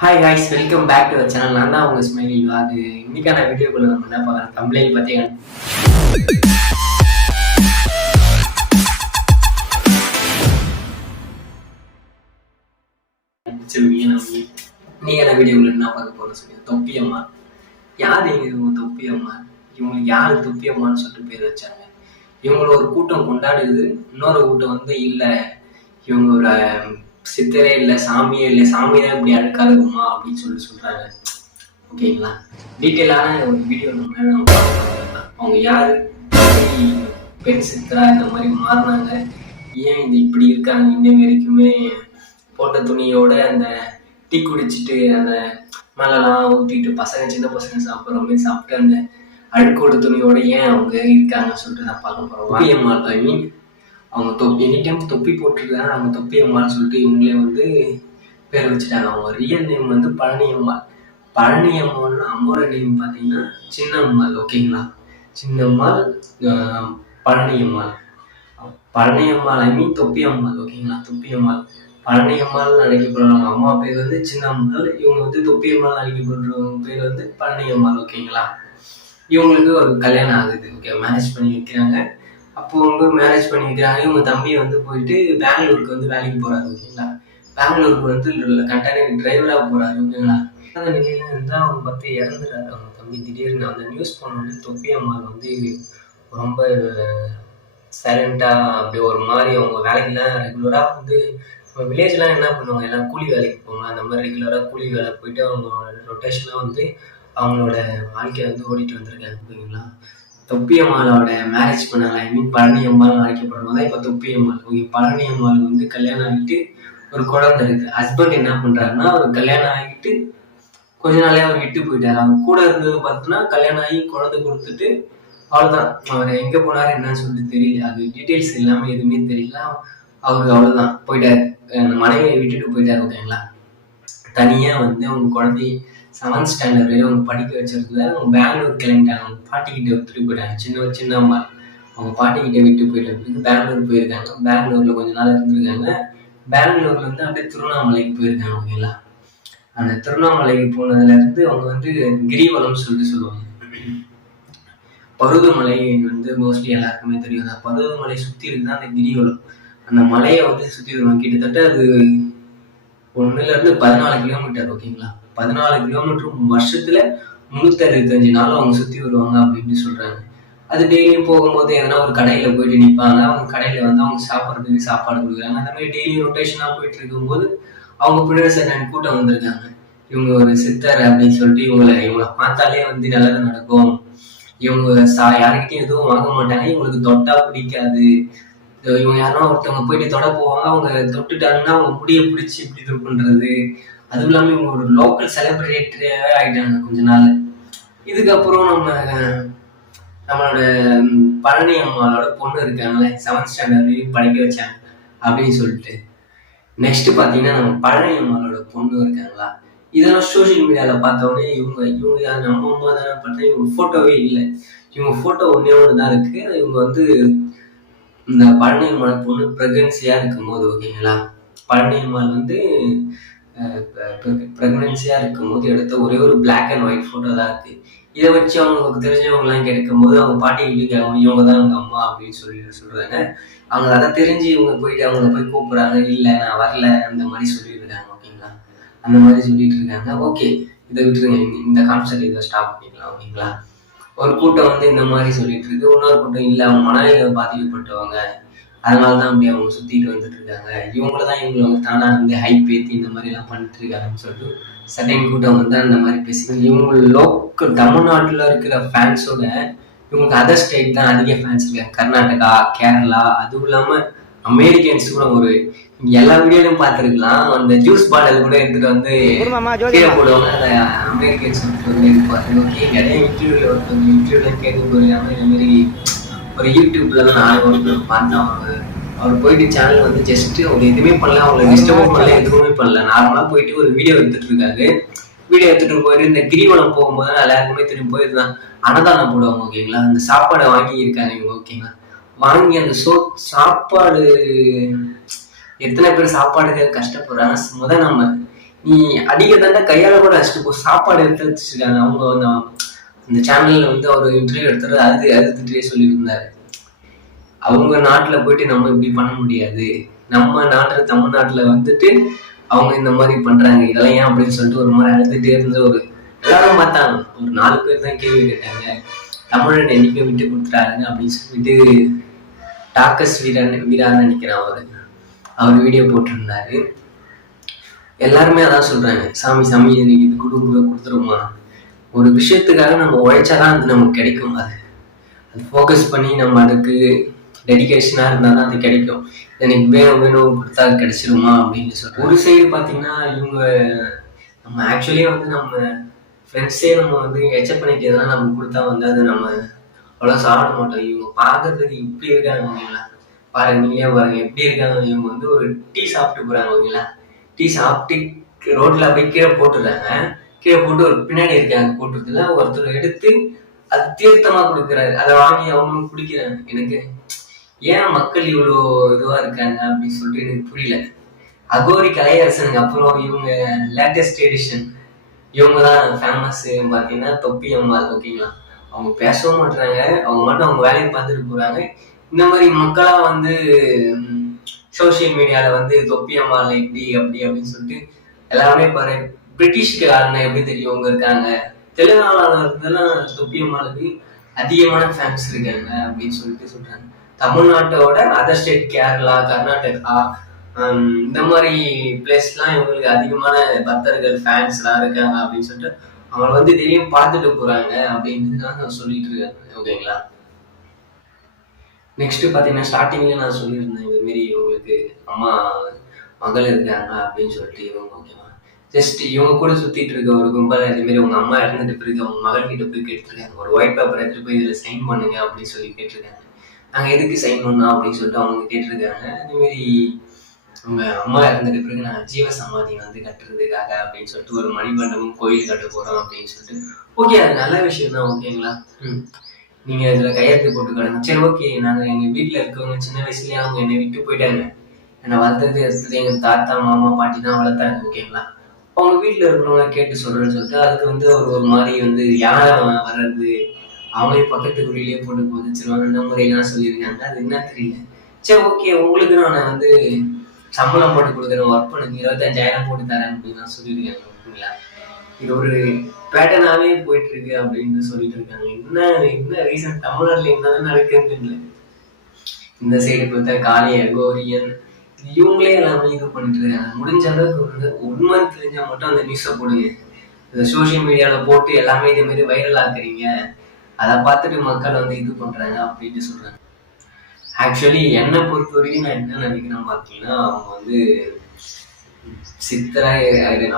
Hi guys, welcome back to our channel. நான் தான் உங்கள் ஸ்மைலி. அது இன்னைக்கான வீடியோக்குள்ள நம்ம என்ன பார்க்கலாம், கம்ப்ளைண்ட் பார்த்தீங்கன்னா இன்னைக்கான வீடியோக்குள்ள என்ன பார்க்க போகிறோம்னு சொல்லி தொப்பியம்மா. யார் இவங்க தொப்பியம்மா? இவங்களுக்கு யாரு தொப்பியம்மான்னு சொல்லிட்டு பேர் வச்சாங்க? இவங்கள ஒரு கூட்டம் கொண்டாடுது, இன்னொரு கூட்டம் வந்து இல்லை இவங்க ஒரு சித்தரே இல்லை, சாமியே இல்லை, சாமி தான் இப்படி அழுக்காதுமா அப்படின்னு சொல்றாங்க. ஓகேங்களா? டீட்டெயிலான ஒரு வீடியோ நம்ம அவங்க யாரு, பெண் சித்தரா இந்த மாதிரி மாறினாங்க, ஏன் இது இப்படி இருக்காங்க, இன்ன வரைக்குமே போட்ட துணியோட அந்த டீ குடிச்சிட்டு அந்த மேலெல்லாம் ஊற்றிட்டு பசங்க, சின்ன பசங்க சாப்பிட்ற மாதிரி சாப்பிட்டு அந்த அழுக்கோட துணியோட ஏன் அவங்க இருக்காங்கன்னு சொல்லிட்டு நான் பார்க்க போகிறோம். ஐ மீன் அவங்க எனி டைம் தொப்பி போட்டிருக்காங்க, அவங்க தொப்பி அம்மான்னு சொல்லிட்டு இவங்களே வந்து பேர் வச்சுட்டாங்க. அவங்க ரியல் நேம் வந்து பழனியம்மாள். பழனியம்மாள்னா அம்மோட நேம் பார்த்தீங்கன்னா சின்னம்மாள். ஓகேங்களா? சின்னம்மாள், பழனியம்மாள். பழனியம்மாள் ஐ மீன் தொப்பி அம்மாள். ஓகேங்களா? தொப்பியம்மாள் பழனியம்மாள் அழைக்கப்படுறாங்க. அம்மா பேர் வந்து சின்னம்மாள், இவங்க வந்து தொப்பியம்மாள் அழைக்கப்படுறவங்க பேர் வந்து பழனியம்மாள். ஓகேங்களா? இவங்களுக்கு ஒரு கல்யாணம் ஆகுது. ஓகே, மேரேஜ் பண்ணி வைக்கிறாங்க. அப்போ வந்து மேரேஜ் பண்ணி வைக்கிறாங்க. இவங்க தம்பி வந்து போயிட்டு பெங்களூருக்கு வந்து வேலைக்கு போறாரு. ஓகேங்களா? பெங்களூருக்கு வந்து கண்டெய்னர் டிரைவராக போறாரு. ஓகேங்களா? அந்த நிலையில இருந்தால் அவங்க பார்த்து இறந்துறாரு அவங்க தம்பி. திடீர்னு அந்த நியூஸ் பண்ணோடனே தொப்பி அம்மாள் வந்து ரொம்ப சைலண்டா அப்படியே ஒரு மாதிரி அவங்க வேலைக்கெல்லாம் ரெகுலராக வந்து வில்லேஜ்லாம் என்ன பண்ணுவாங்க, எல்லாம் கூலி வேலைக்கு போவாங்க. அந்த மாதிரி ரெகுலராக கூலி வேலை போயிட்டு அவங்க ரொட்டேஷனாக வந்து அவங்களோட வாழ்க்கையை வந்து ஓடிட்டு வந்திருக்காங்க. ஓகேங்களா? தொப்பியம்மாளோட மேரேஜ் பண்ணாங்க. ஐ மீன் பழனியம்மாள் அழைக்கப்படுறவங்க தான் இப்போ தொப்பியம்மாள். ஓகே, பழனியம்மாள் வந்து கல்யாணம் ஆகிட்டு ஒரு குழந்தை இருக்கு. ஹஸ்பண்ட் என்ன பண்றாருன்னா, அவர் கல்யாணம் ஆகிட்டு கொஞ்ச நாளே அவர் விட்டு போயிட்டாரு. அவங்க கூட இருந்தது பார்த்தோன்னா கல்யாணம் ஆகி குழந்தை கொடுத்துட்டு அவ்வளோதான். அவர் எங்கே போனாரு என்னன்னு சொல்லிட்டு தெரியல. அது டீட்டெயில்ஸ் எல்லாமே எதுவுமே தெரியல. அவருக்கு அவ்வளோதான், போயிட்டாரு. மனைவியை விட்டுட்டு போயிட்டாரு. ஓகேங்களா? தனியாக வந்து அவங்க குழந்தைய 7th ஸ்டாண்டர்ட் வரையும் அவங்க படிக்க வச்சிருந்தது. அவங்க பெங்களூர் கிளம்பிட்டாங்க. அவங்க பாட்டிக்கிட்ட விட்டுட்டு போயிட்டாங்க. சின்னம்மா அவங்க பாட்டிக்கிட்ட விட்டு போயிட்டு பெங்களூர் போயிருக்காங்க. பெங்களூர்ல கொஞ்ச நாள் இருந்திருக்காங்க. பெங்களூர்ல இருந்து அப்படியே திருவண்ணாமலைக்கு போயிருக்காங்க. ஓகேங்களா? அந்த திருவண்ணாமலைக்கு போனதுல இருந்து அவங்க வந்து கிரிவலம் சொல்லுவாங்க. பருவமலை வந்து மோஸ்ட்லி எல்லாருக்குமே தெரியும். அந்த பருவமலை சுத்தி இருக்குதான் அந்த கிரிவலம். அந்த மலையை வந்து சுத்தி வருவாங்க. கிட்டத்தட்ட அது 1 to 14 கிலோமீட்டர். ஓகேங்களா? 14 கிலோமீட்டர் வருஷத்துல 365 நாள் அவங்க சுத்தி வருவாங்க அப்படின்னு சொல்றாங்க. அது டெய்லியும் போகும்போது எதனா ஒரு கடையில போயிட்டு நிற்பாங்க. அவங்க கடையில வந்து அவங்க சாப்பிட்றதுக்கு சாப்பாடு கொடுக்குறாங்க. அந்த மாதிரி டெய்லி ரொட்டேஷனா போயிட்டு இருக்கும்போது அவங்க பின்னாடி சரி கூட்டம் வந்திருக்காங்க. இவங்க ஒரு சித்தர் அப்படின்னு சொல்லிட்டு இவங்களை பார்த்தாலே வந்து நல்லது நடக்கும், இவங்க யாருக்கிட்டையும் எதுவும் வாங்க மாட்டாங்க, இவங்களுக்கு தொட்டா பிடிக்காது, இவங்க யாரும் ஒருத்தவங்க போயிட்டு தொட போவாங்க, அவங்க தொட்டுட்டாங்கன்னா அவங்க முடிய பிடிச்சி இப்படி இது பண்றது, அதுவும் இல்லாமல் இவங்க ஒரு லோக்கல் செலிபிரிட்டியாவே ஆயிட்டாங்க கொஞ்ச நாள். இதுக்கப்புறம் நம்மளோட பழனி அம்மாவோட பொண்ணு இருக்காங்களே 7th ஸ்டாண்டர்ட் படிக்க வச்சாங்க அப்படின்னு சொல்லிட்டு. நெக்ஸ்ட் பார்த்தீங்கன்னா நம்ம பழனி அம்மாவோட பொண்ணு இருக்காங்களா, இதெல்லாம் சோசியல் மீடியாவில் பார்த்தோன்னே இவங்க நம்ம அம்மா தானே பார்த்தா இவங்க ஃபோட்டோவே இல்லை. இவங்க ஃபோட்டோ ஒன்றே ஒன்று தான் இருக்கு. இவங்க வந்து இந்த பழனி அம்மாள் பொண்ணு ப்ரெக்னன்சியாக இருக்கும்போது, ஓகேங்களா, பழனி அம்மாள் வந்து ப்ரெக்னன்சியாக இருக்கும்போது எடுத்த ஒரே ஒரு பிளாக் அண்ட் ஒயிட் ஃபோட்டோ தான் இருக்கு. இதை வச்சு அவங்களுக்கு தெரிஞ்சவங்கலாம் கிடைக்கும்போது அவங்க பாட்டி வீட்டுக்கு இவங்க தான் அவங்க அம்மா அப்படின்னு சொல்றாங்க. அவங்க அதை தெரிஞ்சு இவங்க போயிட்டு அவங்கள போய் கூப்பிடுறாங்க. இல்லை நான் வரல அந்த மாதிரி சொல்லியிருக்காங்க. ஓகேங்களா? அந்த மாதிரி சொல்லிட்டு இருக்காங்க. ஓகே, இதை விட்டுருங்க, இந்த கான்செப்ட் இதை ஸ்டாப் பண்ணிக்கலாம். ஓகேங்களா? ஒரு கூட்டம் வந்து இந்த மாதிரி சொல்லிட்டு இருக்கு. இன்னொரு கூட்டம் இல்லை, அவங்க மனநிலை பாதிக்கப்பட்டவங்க, அதனாலதான் அப்படி அவங்க சுத்திட்டு வந்துட்டு இருக்காங்க, இவங்களதான் இவங்களை வந்து தானா வந்து ஹைப் ஏற்றி இந்த மாதிரி எல்லாம் பண்ணிட்டு இருக்காங்கன்னு சொல்லிட்டு செகண்ட் கூட்டம் வந்து அந்த மாதிரி பேசி இவங்க லோக்கல் தமிழ்நாட்டில் இருக்கிற ஃபேன்ஸோட இவங்களுக்கு அதர் ஸ்டேட் தான் அதிக ஃபேன்ஸ் இருக்காங்க. கர்நாடகா, கேரளா, அதுவும் இல்லாமல் அமெரிக்கன்ஸ் கூட ஒரு எல்லா வீடியோலையும் பார்த்துருக்கலாம். அந்த ஜூஸ் பாட்டில் கூட எடுத்துட்டு வந்து கீழே போடுவாங்க. அந்த அமெரிக்கன்ஸ் வந்து இருப்பாரு. ஓகே, நிறைய இன்டர்வியூல கேட்கும்போது இந்த மாதிரி ஒரு யூடியூப்ல தான் நானே ஒரு பார்த்தேன். அவர் போயிட்டு சேனல் வந்து ஜஸ்ட் அவர் எதுவுமே பண்ணல, அவங்களை டிஸ்டர்பும் பண்ணல, எதுவுமே பண்ணல, நார்மலா போயிட்டு ஒரு வீடியோ எடுத்துட்டு இருக்காரு. வீடியோ எடுத்துட்டு போயிட்டு இந்த கிரிவலம் போகும்போது எல்லாருக்குமே திரும்பி போயிருந்தான் அன்னதானம் போடுவாங்க. ஓகேங்களா? அந்த சாப்பாடை வாங்கி இருக்காங்க இவங்க. ஓகேங்களா? வாங்கி அந்த சாப்பாடு எத்தனை பேர் சாப்பாடுக்கு கஷ்டப்படுறாங்க. நம்ம நீ அடிக்க தாண்டா கையால கூட அடிச்சுட்டு போ, சாப்பாடு எடுத்து வச்சிருக்காங்க. அவங்க வந்து இந்த சேனல்ல வந்து அவர் இன்டர்வியூ எடுத்துறது அது சொல்லிட்டு இருந்தாரு. அவங்க நாட்டுல போயிட்டு நம்ம இப்படி பண்ண முடியாது, நம்ம நாட்டுல தமிழ்நாட்டுல வந்துட்டு அவங்க இந்த மாதிரி பண்றாங்க, இதெல்லாம் ஏன் அப்படின்னு சொல்லிட்டு ஒரு மாதிரி அழுதுட்டே இருந்த ஒரு எல்லாரும் பார்த்தாங்க. ஒரு 4 பேர் தான் கேள்வி கேட்டாங்க, தமிழன் என்னைக்கு விட்டு கொடுத்துட்டாருங்க அப்படின்னு சொல்லிட்டு டாக்கஸ் வீரான்னு நினைக்கிறேன் அவர் வீடியோ போட்டிருந்தாரு. எல்லாருமே அதான் சொல்றாங்க, சாமி சாமி இது கொடுத்துருமா, ஒரு விஷயத்துக்காக நம்ம உழைச்சாதான் அது நமக்கு கிடைக்கும். அது ஃபோக்கஸ் பண்ணி நம்ம அதுக்கு டெடிகேஷனாக இருந்தால் தான் அது கிடைக்கும். எனக்கு வேணும் கொடுத்தா கிடைச்சிருமா அப்படின்னு சொல்லிட்டு ஒரு சைடு பார்த்தீங்கன்னா இவங்க நம்ம ஆக்சுவலி வந்து நம்ம ஃப்ரெண்ட்ஸே நம்ம வந்து எச்சப் பண்ணிக்கிறதுனா நம்ம கொடுத்தா வந்து அது நம்ம அவ்வளோ சாப்பிட மாட்டோம். இவங்க பார்க்கறதுக்கு இப்படி இருக்காங்க அவங்களா பாருங்க, நீங்களே பாருங்க எப்படி இருக்காங்க. இவங்க வந்து ஒரு டீ சாப்பிட்டு போகிறாங்க அவங்களா, டீ சாப்பிட்டு ரோட்டில் போய் கீழே போட்டுடுறாங்க. கீழே போட்டு ஒரு பின்னாடி இருக்காங்க போட்டுறதுல ஒருத்தர் எடுத்து அது தீர்த்தமா கொடுக்குறாரு, அதை வாங்கி அவங்களும் குடிக்கிறாங்க. எனக்கு ஏன் மக்கள் இவ்வளோ இதுவா இருக்காங்க அப்படின்னு சொல்லிட்டு எனக்கு புரியல. அகோரி கலையரசனுக்கு அப்புறம் இவங்க லேட்டஸ்ட் எடிஷன் இவங்க தான் ஃபேமஸ் பார்த்தீங்கன்னா தொப்பி அம்மாள். ஓகேங்களா, அவங்க பேசவும் மாட்டுறாங்க, அவங்க மட்டும் அவங்க வேலையை பார்த்துட்டு போறாங்க. இந்த மாதிரி மக்களா வந்து சோசியல் மீடியால வந்து தொப்பி அம்மாள் இப்படி அப்படி அப்படின்னு சொல்லிட்டு எல்லாமே பாரு. பிரிட்டிஷ்காரங்க எப்படி தெரியும் அவங்க இருக்காங்க, தெலுங்கானால இருந்தெல்லாம் தொப்பி அம்மாளுக்கு அதிகமான ஃபேன்ஸ் இருக்காங்க அப்படின்னு சொல்லிட்டு சொல்றாங்க. தமிழ்நாட்டோட அதர் ஸ்டேட் கேரளா, கர்நாடகா இந்த மாதிரி பிளேஸ்லாம் இவங்களுக்கு அதிகமான பக்தர்கள் ஃபேன்ஸ்லாம் இருக்காங்க அப்படின்னு சொல்லிட்டு அவங்க வந்து இதையும் பார்த்துட்டு போறாங்க அப்படின்னு தான் நான் சொல்லிட்டு இருக்கேன். ஓகேங்களா, நெக்ஸ்ட் பார்த்தீங்கன்னா ஸ்டார்டிங்ல நான் சொல்லியிருந்தேன் இது மாரி இவங்களுக்கு அம்மா மகள் இருக்காங்க அப்படின்னு சொல்லிட்டு. இவங்க ஓகேவா ஜஸ்ட் இவங்க கூட சுத்திட்டு இருக்க ஒரு கும்பல் இது மாதிரி உங்க அம்மா இறந்துட்டு பிறகு அவங்க மகள் கிட்ட போய் கேட்டிருக்காங்க, ஒரு ஒயிட் பேப்பர் எடுத்துட்டு போய் இதுல சைன் பண்ணுங்க அப்படின்னு சொல்லி கேட்டிருக்காங்க. நாங்கள் எதுக்கு சைன் பண்ணோம் அப்படின்னு சொல்லிட்டு அவங்க கேட்டிருக்காங்க. அதேமாரி அவங்க அம்மா இறந்துட்டு பிறகு நாங்கள் ஜீவ சமாதி வந்து கட்டுறதுக்காக அப்படின்னு சொல்லிட்டு ஒரு மணிமண்டபம் கோயில் கட்ட போறோம் அப்படின்னு சொல்லிட்டு. ஓகே, அது நல்ல விஷயம் தான். ஓகேங்களா, நீங்க இதுல கையெழுத்து போட்டுக்கணும். சரி, ஓகே. நாங்க எங்க வீட்டுல இருக்கவங்க சின்ன வயசுலயே அவங்க என்னை விட்டு போயிட்டாங்க, என்னை வளர்த்தது எடுத்தது எங்க தாத்தா மாமா பாட்டி தான் வளர்த்தாங்க. ஓகேங்களா, அவங்க வீட்டுல இருக்கிறவங்க கேட்டு சொல்றேன்னு சொல்லிட்டு அதுக்கு வந்து ஒரு மாதிரி வந்து யார் வர்றது, அவங்களே பக்கத்து குடியிலேயே போட்டு போதிச்சிருவாங்க இந்த முறையெல்லாம் சொல்லியிருக்காங்க. அது என்ன தெரியல. சரி, ஓகே, உங்களுக்கு நான் வந்து சம்பளம் போட்டு கொடுக்குறேன், ஒர்க் பண்ணுங்க, 25,000 போட்டு தரேன் அப்படின்னு நான் சொல்லியிருக்காங்க. ஓகேங்களா, இது ஒரு பேட்டர்னாவே போயிட்டு இருக்கு அப்படின்னு சொல்லிட்டு இருக்காங்க. என்ன ரீசன் தமிழ்நாட்டுல என்னதான் நடக்குதுன்னு இல்லை. இந்த சைடு பார்த்தா காளிய கோரியன் இவங்களே எல்லாமே இது பண்ணிட்டு இருக்காங்க. முடிஞ்ச அளவுக்கு வந்து உண்மை தெரிஞ்சா மட்டும் அந்த நியூஸை போடுங்க. இந்த சோசியல் மீடியால போட்டு எல்லாமே இதே மாதிரி வைரல் ஆக்குறீங்க, அதை பார்த்துட்டு மக்கள் வந்து இது பண்றாங்க அப்படின்னு சொல்றாங்க. ஆக்சுவலி என்னை பொறுத்த வரைக்கும் நான் என்ன நினைக்கிறேன் பார்த்தீங்கன்னா, அவங்க வந்து சித்தரா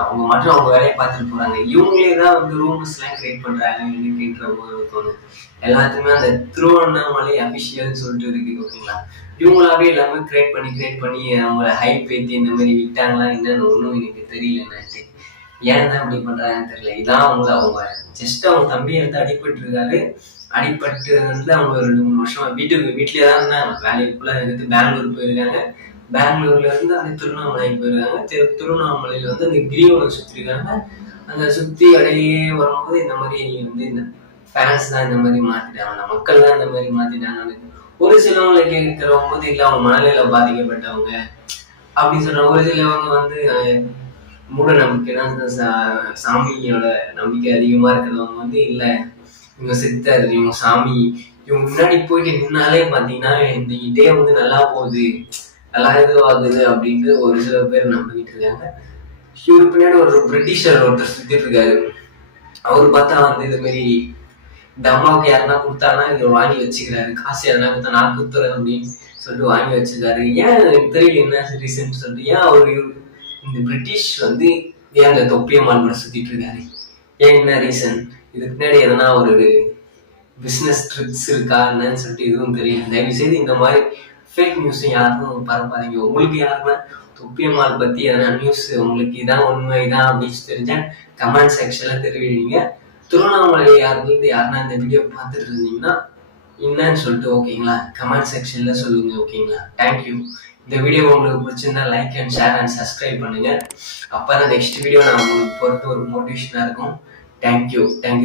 அவங்க மட்டும் அவங்க வேலையை பார்த்துட்டு போறாங்க. இவங்களே தான் வந்து ரூம்ஸ் எல்லாம் கிரியேட் பண்றாங்க எனக்குன்ற போது தோணும். எல்லாத்துக்குமே அந்த திருவண்ணாமலை அபிஷியல்னு சொல்லிட்டு இருக்கு. ஓகேங்களா, இவங்களாவே எல்லாமே கிரியேட் பண்ணி அவங்கள ஹைப் ஏற்றி இந்த மாதிரி விட்டாங்களா என்னன்னு ஒன்றும் எனக்கு தெரியல. என்னாச்சு ஏன் தான் இப்படி பண்றாங்கன்னு தெரியல. இதான் அவங்க ஜஸ்ட் அவங்க தம்பி எடுத்து அடிபட்டு இருக்காரு. அடிபட்டு வந்து அவங்க 2-3 வருஷம் வீட்லயே தான் இருந்தாங்க. வேலைக்குள்ள எடுத்து பெங்களூர் போயிருக்காங்க. பெங்களூர்ல இருந்து அந்த திருவண்ணாமலைக்கு போயிருக்காங்க. திருவண்ணாமலையில வந்து அந்த கிரிவலம் சுத்திருக்காங்க. அந்த சுத்தி இடையே வரும்போது இந்த மாதிரி வந்து இந்த ஃபேன்ஸ் தான் இந்த மாதிரி மாத்திட்டாங்க, அந்த மக்கள் தான் இந்த மாதிரி மாத்திட்டாங்க. ஒரு சிலவங்களை கேட்கிறவங்க போது இல்லை அவங்க மனநிலையில பாதிக்கப்பட்டவங்க அப்படின்னு சொல்றாங்க. ஒரு சிலவங்க வந்து மூட நம்பிக்கை தான், சாமியோட நம்பிக்கை அதிகமா இருக்கிறவங்க வந்து இல்லை இவங்க சித்தர் இவங்க சாமி இவங்க முன்னாடி போயிட்டு நின்னாலே பாத்தீங்கன்னா இந்த இதே வந்து நல்லா போகுது, நல்லா இதுவாகுது அப்படின்ட்டு ஒரு சில பேர் நம்பிக்கிட்டு இருக்காங்க. இவரு பின்னாடி ஒரு பிரிட்டிஷர் ஒருத்தர் சுத்திட்டு இருக்காரு. அவர் பார்த்தா வந்து இது மாதிரி இந்த அம்மாவுக்கு யாருன்னா கொடுத்தாங்கன்னா இவர் வாங்கி வச்சுக்கிறாரு, காசு யாருன்னா கொடுத்தா நான் கொடுத்துறேன் அப்படின்னு சொல்லிட்டு வாங்கி வச்சிருக்காரு. ஏன் எனக்கு தெரியல என்ன ரீசன் சொல்லிட்டு. ஏன் அவரு இந்த பிரிட்டிஷ் வந்து ஏன் அந்த தொப்பியம்மாள் கூட சுத்திட்டு இருக்காரு, ஏன் என்ன ரீசன்? இதுக்கு பின்னாடி எதனா ஒரு பிசினஸ் ட்ரிக்ஸ் இருக்கா என்னன்னு சொல்லிட்டு எதுவும் தெரியல. தயவு செய்து இந்த மாதிரி ஃபேக் நியூஸ் யாரும் பரப்பாதீங்க. உங்களுக்கு யாருன்னா தொப்பியம்மாள் பத்தி எதனா நியூஸ் உங்களுக்கு இதான் உண்மை இதான் அப்படின்னு தெரிஞ்சா கமெண்ட் செக்ஷன்ல தெரிவிங்க. திருவண்ணாமலை யாருன்னா இந்த வீடியோ பார்த்துட்டு இருந்தீங்கன்னா என்னன்னு சொல்லிட்டு ஓகேங்களா கமெண்ட் செக்ஷன்ல சொல்லுங்க. ஓகேங்களா, தேங்க்யூ. இந்த வீடியோ உங்களுக்கு பிடிச்சிருந்தா like and share and subscribe பண்ணுங்க. அப்பதான் நெக்ஸ்ட் வீடியோ நான் உங்களுக்கு பொறுத்து ஒரு மோட்டிவேஷனா இருக்கும். தேங்க்யூ.